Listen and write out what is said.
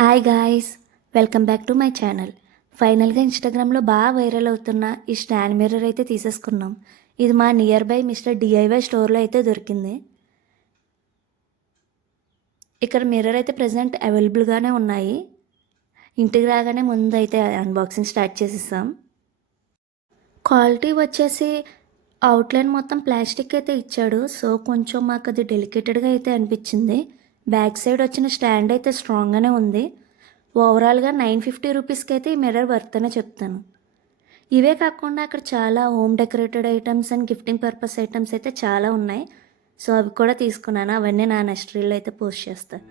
Hi guys, welcome back to my channel. ఫైనల్గా ఇన్స్టాగ్రామ్లో బాగా వైరల్ అవుతున్న ఈ స్టాండ్ మిర్రర్ అయితే తీసేసుకున్నాం. ఇది మా నియర్ బై మిస్టర్ డిఐవై స్టోర్లో అయితే దొరికింది. ఇక్కడ మిర్రర్ అయితే ప్రజెంట్ అవైలబుల్గానే ఉన్నాయి. ఇంటికి రాగానే ముందు అయితే అన్బాక్సింగ్ స్టార్ట్ చేసేసాం. క్వాలిటీ వచ్చేసి అవుట్లైన్ మొత్తం ప్లాస్టిక్ అయితే ఇచ్చాడు. సో కొంచెం మాకు అది డెలికేటెడ్గా అయితే అనిపించింది. బ్యాక్ సైడ్ వచ్చిన స్టాండ్ అయితే స్ట్రాంగ్గానే ఉంది. ఓవరాల్గా 950 రూపీస్కి అయితే ఈ మిర్రర్ వర్త్ అనే చెప్తాను. ఇవే కాకుండా అక్కడ చాలా home decorated items and gifting purpose items అయితే చాలా ఉన్నాయి. సో అవి కూడా తీసుకున్నాను. అవన్నీ నా నెక్స్ట్ రీల్లో అయితే పోస్ట్ చేస్తాను.